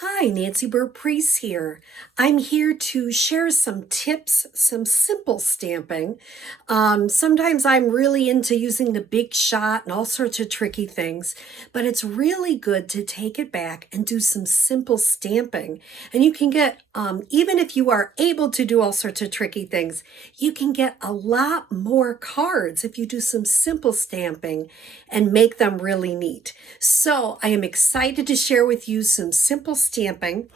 Hi, Nancy Burt-Preece here. I'm here to share some tips, some simple stamping. Sometimes I'm really into using the big shot and all sorts of tricky things, but it's really good to take it back and do some simple stamping. And you can get, even if you are able to do all sorts of tricky things, you can get a lot more cards if you do some simple stamping and make them really neat. So I am excited to share with you some simple stamping.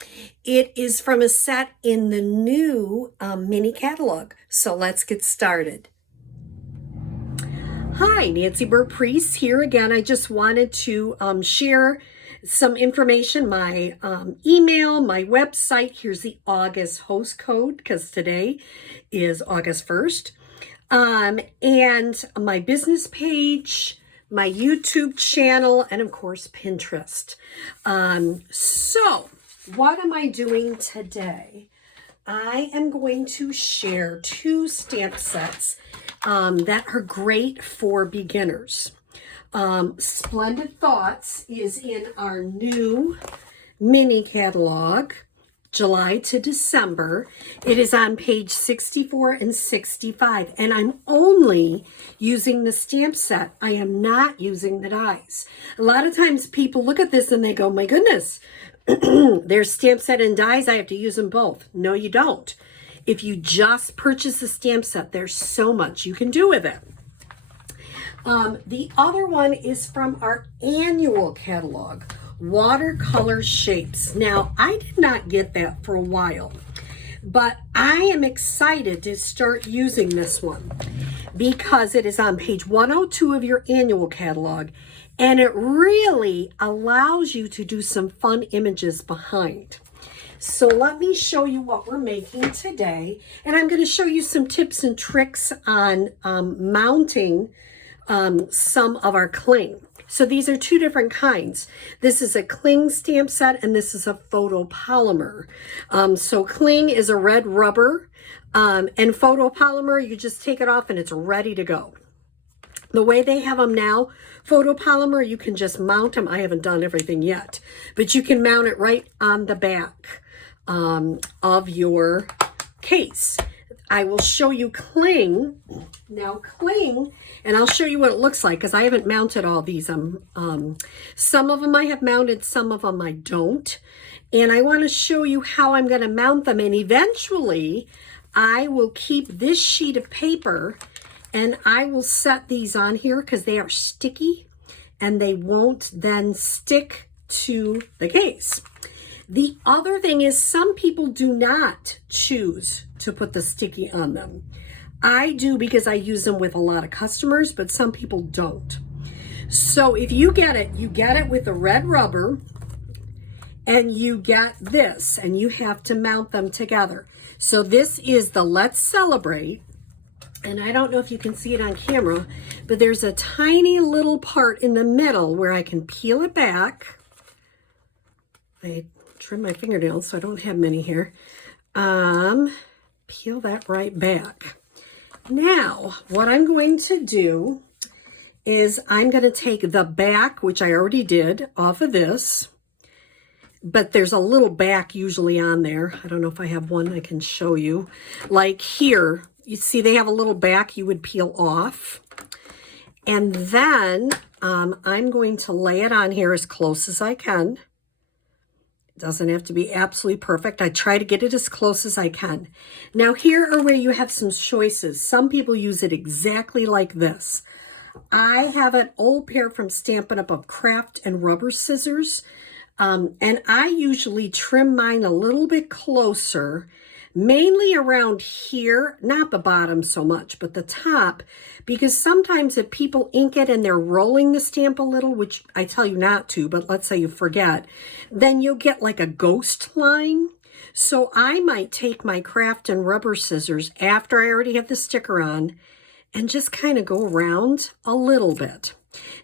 It is from a set in the new mini catalog. So let's get started. Hi, Nancy Burt-Preece here again. I just wanted to share some information, my email, my website. Here's the August host code because today is August 1st. And my business page, my YouTube channel, and of course, Pinterest. So what am I doing today? I am going to share two stamp sets that are great for beginners. Splendid Thoughts is in our new mini catalog, July to December. It is on page 64 and 65, and I'm only using the stamp set. I am not using the dies. A lot of times people look at this and they go, my goodness, there's stamp set and dies. I have to use them both. No, you don't. If you just purchase a stamp set, there's so much you can do with it. The other one is from our annual catalog, Watercolor Shapes. Now, I did not get that for a while, but I am excited to start using this one because it is on page 102 of your annual catalog, and it really allows you to do some fun images behind. So let me show you what we're making today, and I'm going to show you some tips and tricks on mounting some of our cling. So these are two different kinds. This is a cling stamp set and this is a photopolymer. So cling is a red rubber and photopolymer, you just take it off and it's ready to go. The way they have them now, photopolymer, you can just mount them. I haven't done everything yet, but you can mount it right on the back of your case. I will show you cling. Now cling, and I'll show you what it looks like because I haven't mounted all these. Some of them I have mounted, some of them I don't. And I want to show you how I'm going to mount them. And eventually I will keep this sheet of paper and I will set these on here because they are sticky and they won't then stick to the case. The other thing is some people do not choose to put the sticky on them. I do because I use them with a lot of customers, but some people don't. So if you get it with the red rubber and you get this and you have to mount them together. So this is the Let's Celebrate. And I don't know if you can see it on camera, but there's a tiny little part in the middle where I can peel it back. I trim my fingernails so I don't have many here. Peel that right back. Now, what I'm going to do is I'm going to take the back, which I already did, off of this. But there's a little back usually on there. I don't know if I have one I can show you. Like here, you see they have a little back you would peel off. And then I'm going to lay it on here as close as I can. It doesn't have to be absolutely perfect. I try to get it as close as I can. Now here are where you have some choices. Some people use it exactly like this. I have an old pair from Stampin' Up of craft and rubber scissors. And I usually trim mine a little bit closer, mainly around here, not the bottom so much, but the top, because sometimes if people ink it and they're rolling the stamp a little, which I tell you not to, but let's say you forget, then you'll get like a ghost line. So I might take my craft and rubber scissors after I already have the sticker on and just kind of go around a little bit.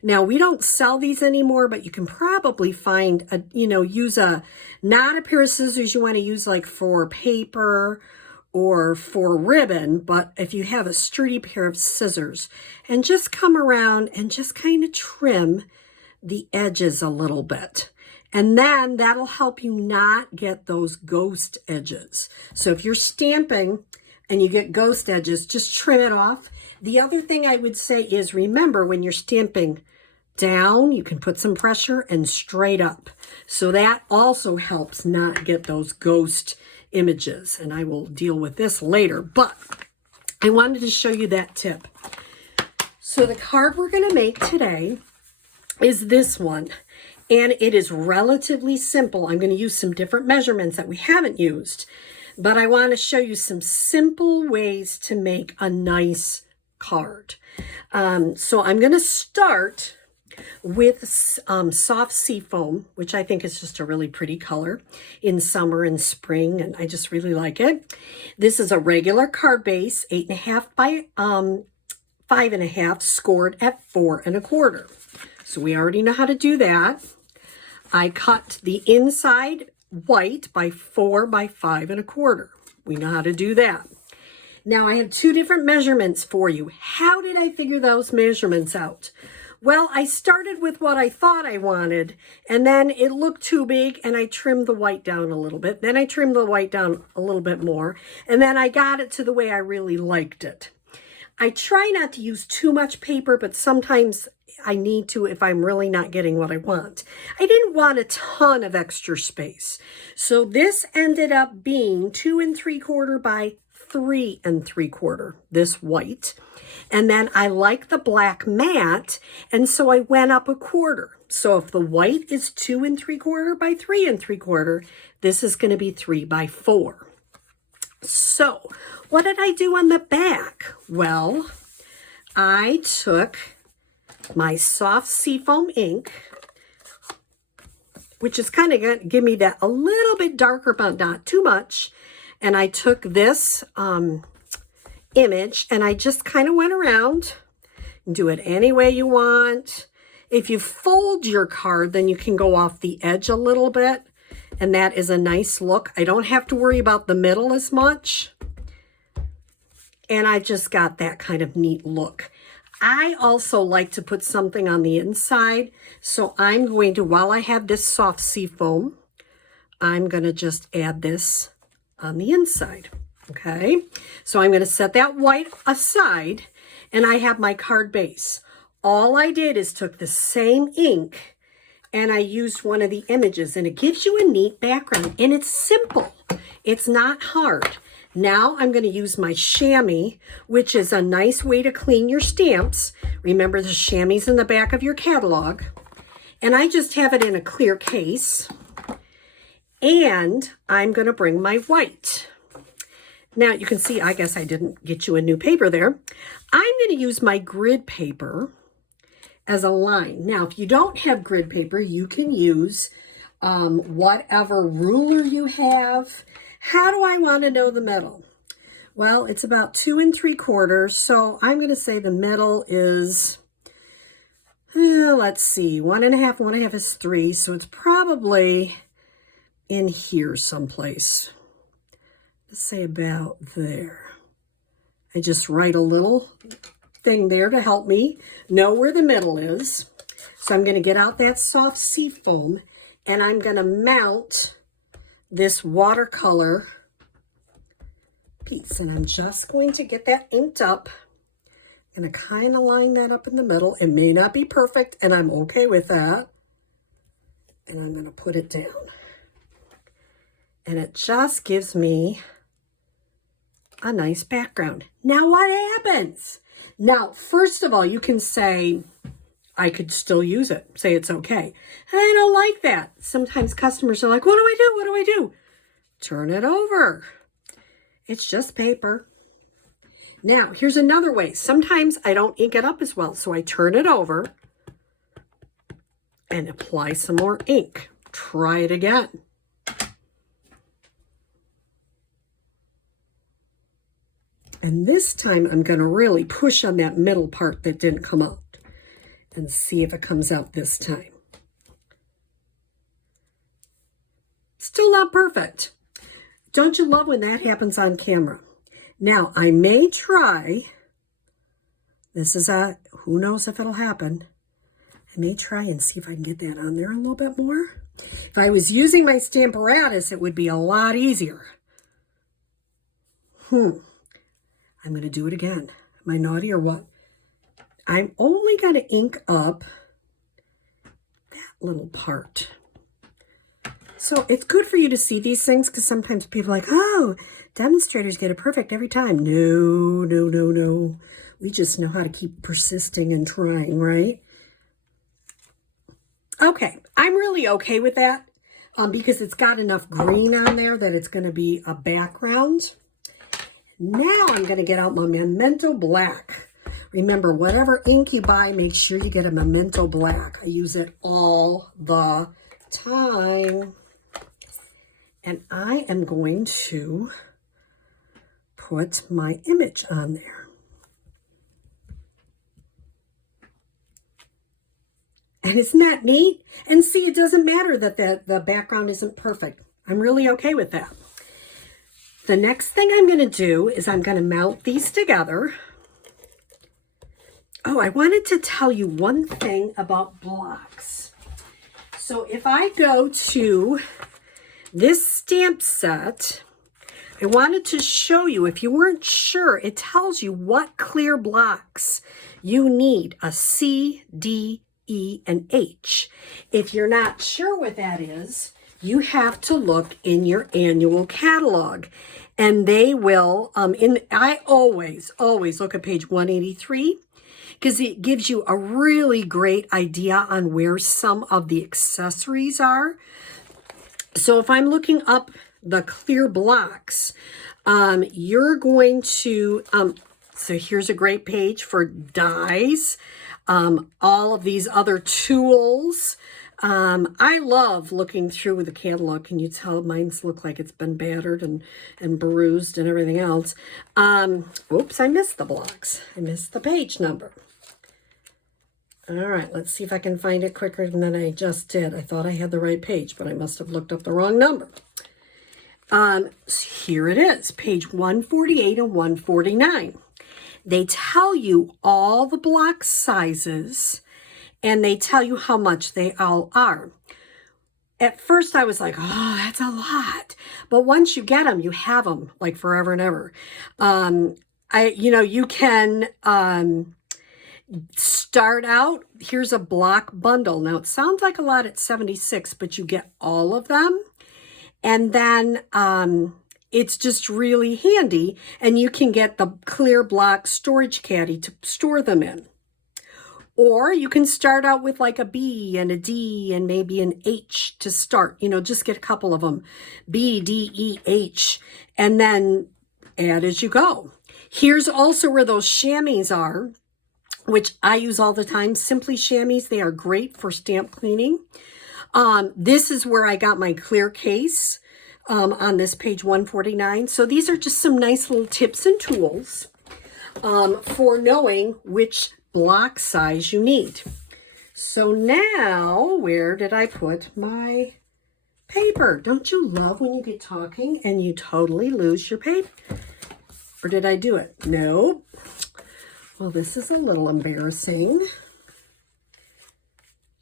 Now, we don't sell these anymore, but you can probably find, use not a pair of scissors you want to use like for paper or for ribbon, but if you have a sturdy pair of scissors, and just come around and just kind of trim the edges a little bit. And then that'll help you not get those ghost edges. So if you're stamping and you get ghost edges, just trim it off. The other thing I would say is, remember, when you're stamping down, you can put some pressure, and straight up. So that also helps not get those ghost images. And I will deal with this later, but I wanted to show you that tip. So the card we're going to make today is this one. And it is relatively simple. I'm going to use some different measurements that we haven't used, but I want to show you some simple ways to make a nice card. So I'm going to start with soft seafoam, which I think is just a really pretty color in summer and spring, and I just really like it. This is a regular card base, 8.5 by 5.5, scored at 4 1/4. So we already know how to do that. I cut the inside white by 4 by 5 1/4. We know how to do that. Now I have two different measurements for you. How did I figure those measurements out? Well, I started with what I thought I wanted, and then it looked too big, and I trimmed the white down a little bit. Then I trimmed the white down a little bit more, and then I got it to the way I really liked it. I try not to use too much paper, but sometimes I need to if I'm really not getting what I want. I didn't want a ton of extra space. So this ended up being 2 3/4 by 3 3/4, this white. And then I like the black matte, and so I went up 1/4. So if the white is 2 3/4 by 3 3/4, this is going to be 3 by 4. So what did I do on the back? Well, I took my soft seafoam ink, which is kind of going to give me that a little bit darker, but not too much. And I took this image, and I just kind of went around. Do it any way you want. If you fold your card, then you can go off the edge a little bit, and that is a nice look. I don't have to worry about the middle as much. And I just got that kind of neat look. I also like to put something on the inside. So I'm going to, while I have this soft seafoam, I'm going to just add this on the inside. Okay, so I'm going to set that white aside, and I have my card base. All I did is took the same ink, and I used one of the images, and it gives you a neat background, and it's simple. It's not hard. Now I'm going to use my chamois, which is a nice way to clean your stamps. Remember, the chamois in the back of your catalog. And I just have it in a clear case. And I'm going to bring my white. Now you can see, I guess I didn't get you a new paper there. I'm going to use my grid paper as a line. Now, if you don't have grid paper, you can use whatever ruler you have. How do I want to know the middle? Well, it's about 2 3/4. So I'm going to say the middle is, let's see, 1.5. 1.5 is 3. So it's probably in here someplace. Let's say about there. I just write a little thing there to help me know where the middle is. So I'm going to get out that soft seafoam, and I'm going to mount this watercolor piece, and I'm just going to get that inked up. I'm going to kind of line that up in the middle. It may not be perfect, and I'm okay with that. And I'm going to put it down. And it just gives me a nice background. Now what happens? Now, first of all, you can say, I could still use it. Say it's okay. I don't like that. Sometimes customers are like, what do I do? What do I do? Turn it over. It's just paper. Now, here's another way. Sometimes I don't ink it up as well, so I turn it over and apply some more ink. Try it again. And this time I'm going to really push on that middle part that didn't come out and see if it comes out this time. Still not perfect. Don't you love when that happens on camera? Now, I may try, this is who knows if it'll happen. I may try and see if I can get that on there a little bit more. If I was using my Stamparatus, it would be a lot easier. I'm going to do it again. Am I naughty or what? I'm only going to ink up that little part. So it's good for you to see these things because sometimes people are like, oh, demonstrators get it perfect every time. No, no, no, no. We just know how to keep persisting and trying, right? Okay, I'm really okay with that because it's got enough green on there that it's going to be a background. Now I'm going to get out my Memento Black. Remember, whatever ink you buy, make sure you get a Memento Black. I use it all the time. And I am going to put my image on there. And isn't that neat? And see, it doesn't matter that the background isn't perfect. I'm really okay with that. The next thing I'm going to do is I'm going to mount these together. Oh, I wanted to tell you one thing about blocks. So if I go to this stamp set, I wanted to show you, if you weren't sure, it tells you what clear blocks you need, a C, D, E, and H. If you're not sure what that is, you have to look in your annual catalog. And they will, I always look at page 183 because it gives you a really great idea on where some of the accessories are. So if I'm looking up the clear blocks, you're going to, so here's a great page for dies, all of these other tools. I love looking through the catalog. Can you tell mine's look like it's been battered and bruised and everything else? Oops, I missed the blocks. I missed the page number. All right, let's see if I can find it quicker than I just did. I thought I had the right page, but I must have looked up the wrong number. Here it is, page 148 and 149. They tell you all the block sizes, and they tell you how much they all are. At first, I was like, oh, that's a lot. But once you get them, you have them like forever and ever. You can start out, here's a block bundle. Now, it sounds like a lot at 76, but you get all of them. And then it's just really handy. And you can get the clear block storage caddy to store them in. Or you can start out with like a B and a D and maybe an H to start. Just get a couple of them. B, D, E, H. And then add as you go. Here's also where those chamois are, which I use all the time. Simply chamois. They are great for stamp cleaning. This is where I got my clear case on this page 149. So these are just some nice little tips and tools for knowing which block size you need. So now, where did I put my paper? Don't you love when you get talking and you totally lose your paper? Or did I do it? Nope. Well, this is a little embarrassing.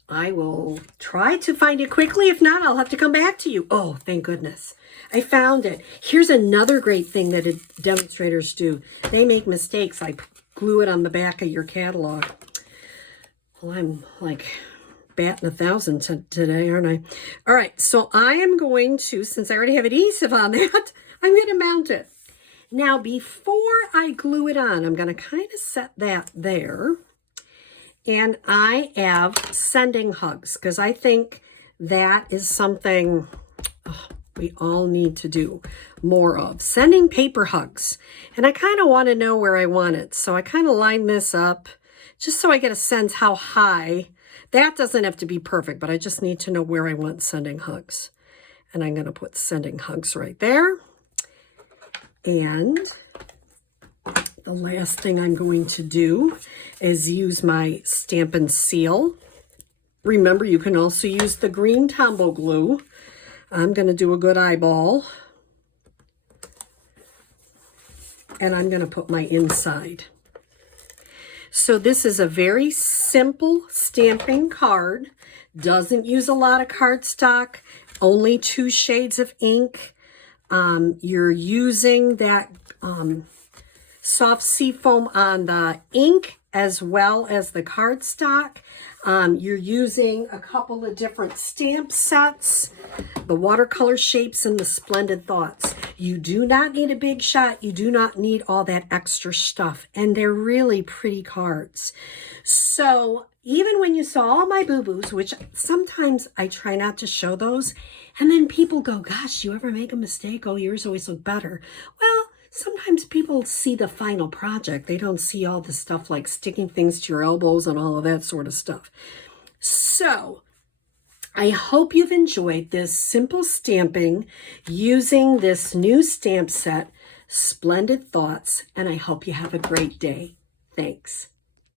I will try to find it quickly. If not, I'll have to come back to you. Oh, thank goodness. I found it. Here's another great thing that demonstrators do. They make mistakes. I glue it on the back of your catalog. Well, I'm like batting 1,000 today, aren't I? All right, so I am going to, since I already have adhesive on that, I'm going to mount it. Now, before I glue it on, I'm going to kind of set that there. And I have sending hugs because I think that is something we all need to do more of. Sending paper hugs. And I kind of want to know where I want it. So I kind of line this up just so I get a sense how high. That doesn't have to be perfect, but I just need to know where I want sending hugs. And I'm going to put sending hugs right there. And the last thing I'm going to do is use my Stampin' Seal. Remember, you can also use the green Tombow glue. I'm going to do a good eyeball. And I'm going to put my inside. So this is a very simple stamping card doesn't use a lot of cardstock, only 2 shades of ink. You're using that soft seafoam on the ink as well as the cardstock. You're using a couple of different stamp sets, the watercolor shapes and the Splendid Thoughts. You do not need a big shot. You do not need all that extra stuff. And they're really pretty cards. So even when you saw all my boo-boos, which sometimes I try not to show those, and then people go, gosh, you ever make a mistake? Oh, yours always look better. Well, sometimes people see the final project. They don't see all the stuff like sticking things to your elbows and all of that sort of stuff. So I hope you've enjoyed this simple stamping using this new stamp set, Splendid Thoughts, and I hope you have a great day. Thanks.